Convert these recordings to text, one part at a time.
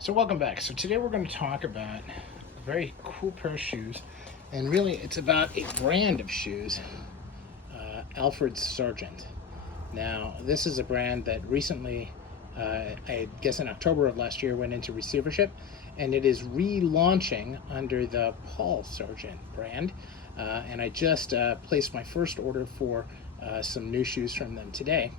So welcome back. So today we're going to talk about a very cool pair of shoes, and really it's about a brand of shoes, Alfred Sargent. Now this is a brand that recently, I guess in October of last year, went into receivership, and it is relaunching under the Paul Sargent brand, and I just placed my first order for some new shoes from them today.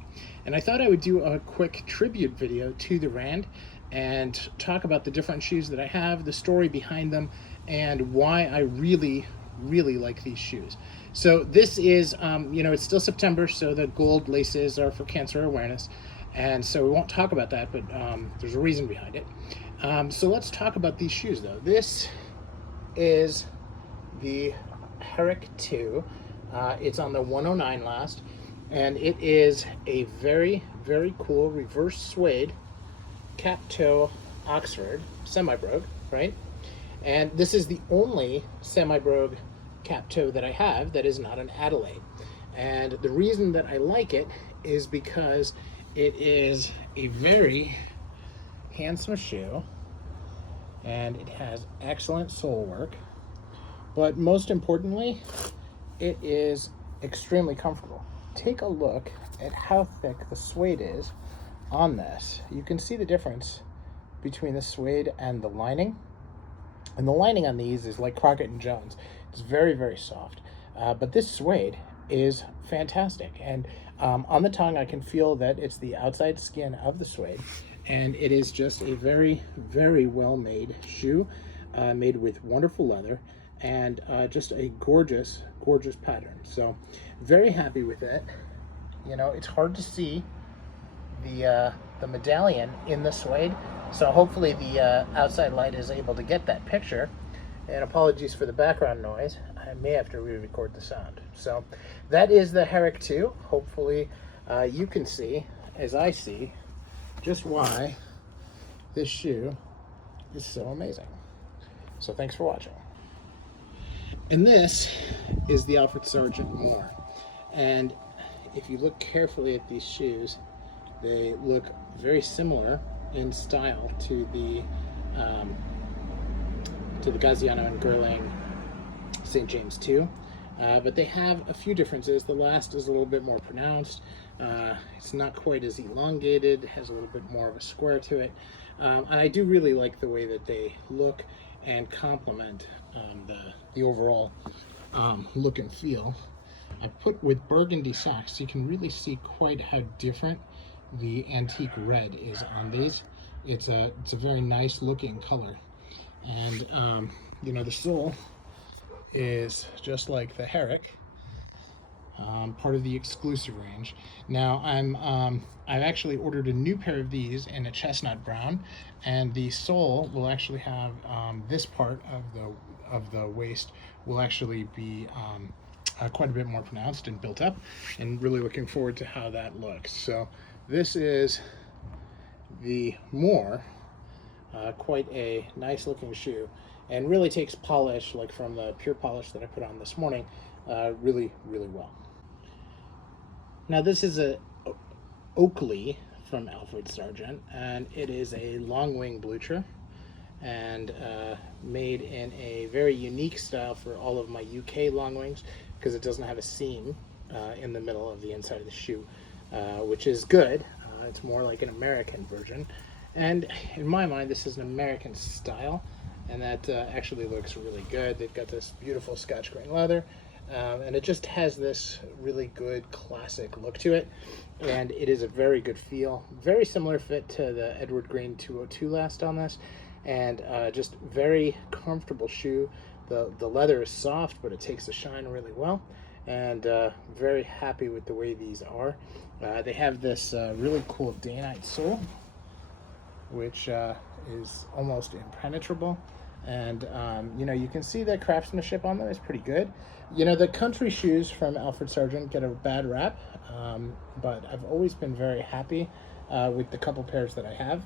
And I thought I would do a quick tribute video to the brand and talk about the different shoes that I have, the story behind them, and why I really like these shoes. So this is, it's still September, so the gold laces are for cancer awareness, and so we won't talk about that, but there's a reason behind it. So let's talk about these shoes though. This is the Herrick II. It's on the 109 last, and it is a very cool reverse suede cap toe Oxford semi-brogue, right? And this is the only semi-brogue cap toe that I have that is not an Adelaide. And the reason that I like it is because it is a very handsome shoe, and it has excellent sole work, but most importantly, it is extremely comfortable. Take a look at how thick the suede is on this. You can see the difference between the suede and the lining. And the lining on these is like Crockett and Jones. It's very soft. But this suede is fantastic. And on the tongue, I can feel that it's the outside skin of the suede. And it is just a very well-made shoe, made with wonderful leather, and just a gorgeous pattern. So very happy with it. You know, it's hard to see the medallion in the suede, so hopefully the outside light is able to get that picture. And apologies for the background noise, I may have to re-record the sound. So that is the Herrick II. Hopefully you can see, as I see, just why this shoe is so amazing. So thanks for watching. And this is the Alfred Sargent Moore. And if you look carefully at these shoes, they look very similar in style to the Gaziano and Girling St. James II, but they have a few differences. The last is a little bit more pronounced. It's not quite as elongated, has a little bit more of a square to it, and I do really like the way that they look and complement the overall look and feel. I put with burgundy socks, so you can really see quite how different the antique red is on these. It's a very nice looking color, and the sole is just like the Herrick, part of the exclusive range. Now I've actually ordered a new pair of these in a chestnut brown, and the sole will actually have this part of the waist will actually be quite a bit more pronounced and built up, and really looking forward to how that looks. So this is the Moore, quite a nice looking shoe, and really takes polish, like from the pure polish that I put on this morning, really well. Now this is a Oakley from Alfred Sargent, and it is a long wing blucher, and made in a very unique style for all of my UK long wings, because it doesn't have a seam in the middle of the inside of the shoe, which is good. It's more like an American version, and in my mind this is an American style, and that actually looks really good. They've got this beautiful Scotch grain leather, and it just has this really good classic look to it, and it is a very good feel. Very similar fit to the Edward Green 202 last on this, and just very comfortable shoe. The leather is soft, but it takes the shine really well, and very happy with the way these are. They have this really cool day-night sole, which is almost impenetrable, and you can see the craftsmanship on them is pretty good. The country shoes from Alfred Sargent get a bad rap, but I've always been very happy with the couple pairs that I have.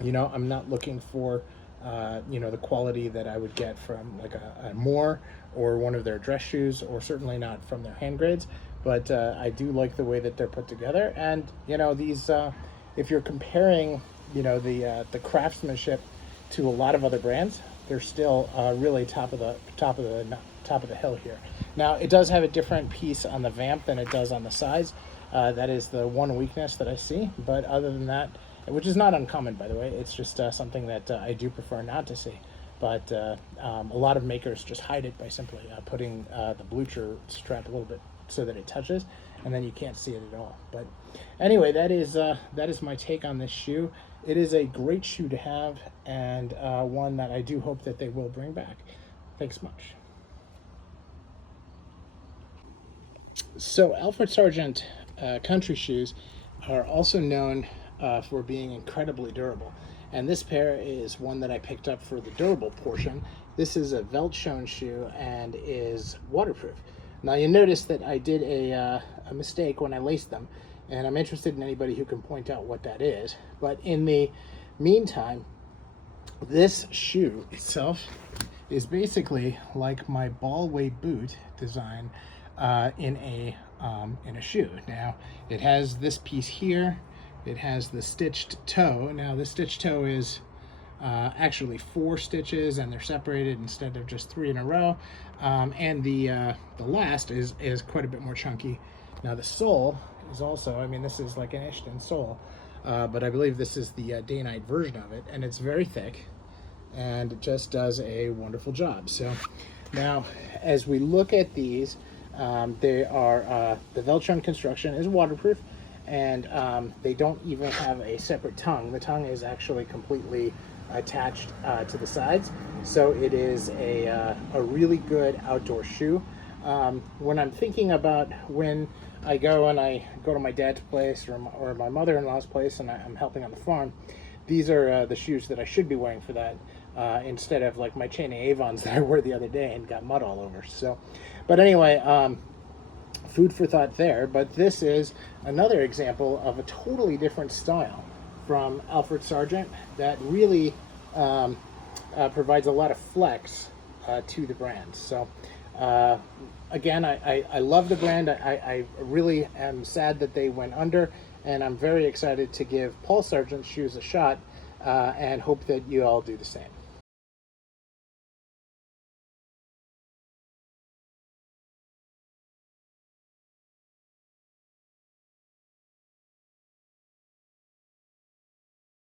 I'm not looking for the quality that I would get from like a Moore or one of their dress shoes, or certainly not from their hand grades, but I do like the way that they're put together. And these if you're comparing you know, the craftsmanship to a lot of other brands, they're still really top of the hill here. Now it does have a different piece on the vamp than it does on the sides. That is the one weakness that I see, but other than that, which is not uncommon, by the way, it's just something that I do prefer not to see. But a lot of makers just hide it by simply putting the blucher strap a little bit so that it touches, and then you can't see it at all. But anyway, that is my take on this shoe. It is a great shoe to have, and one that I do hope that they will bring back. Thanks much. So Alfred Sargent country shoes are also known for being incredibly durable, and this pair is one that I picked up for the durable portion. This is a veldtschoen shoe and is waterproof. Now you notice that I did a mistake when I laced them, and I'm interested in anybody who can point out what that is. But in the meantime, this shoe itself is basically like my ball-way boot design in a shoe. Now it has this piece here. It has the stitched toe. Now the stitched toe is actually 4 stitches, and they're separated instead of just 3 in a row. And the last is quite a bit more chunky. Now the sole is also, I mean, this is like an Ishton sole, but I believe this is the day-night version of it, and it's very thick, and it just does a wonderful job. So now, as we look at these, they are the veldtschoen construction is waterproof, and they don't even have a separate tongue. The tongue is actually completely attached to the sides, so it is a really good outdoor shoe. When I'm thinking about when I go to my dad's place or my mother-in-law's place and I'm helping on the farm, these are the shoes that I should be wearing for that, instead of like my Cheaney Avons that I wore the other day and got mud all over. So, but anyway, food for thought there. But this is another example of a totally different style from Alfred Sargent that really provides a lot of flex to the brand. So again, I love the brand. I really am sad that they went under, and I'm very excited to give Paul Sargent's shoes a shot, and hope that you all do the same.